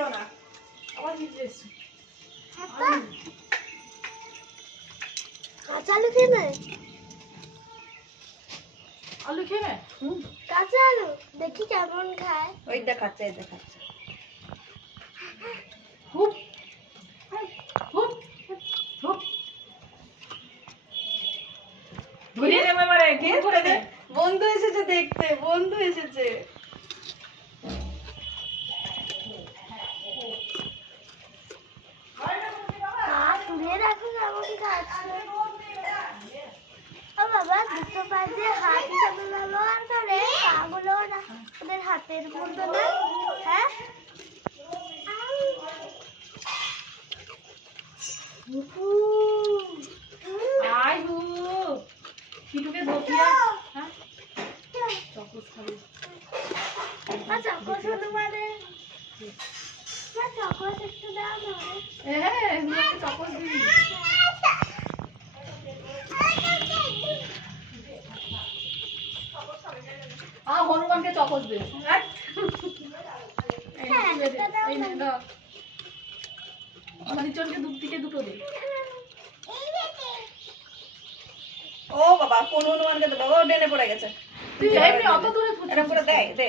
খেও না আবার ভিজে এসছো কাঁচা আলু খেয়ে আলু খেয়ে কাঁচা আলু দেখি কেমন খায়। ওই দেখাচ্ছে খুব খুব খুব ধরিয়ে নেবে এবারে কে ধরে দে বন্ধু এসেছে দেখতে, বন্ধু এসেছে। তুলে রাখো কেমন খাচ্ছে। ও বাবা দুটো পা যে হাত হিসাবে ব্যবহার করে পাগুলো ওদের হাতের মতো না। হ্যাঁ আই হু কিটুকে ধরিয়া হ্যাঁ চকস খাবে চকস হলো মানে চকস একটু দাও না। হ্যাঁ চকস দিবি হনুমানকে চকস দে এই নে দাও মানিচনকে দিকে দুটো দে ও বাবা, কোন হনুমানকে দেবো? ও ডেনে পড়ে গেছে। তুই এমনি অত দূরে এটা পুরো দে দে।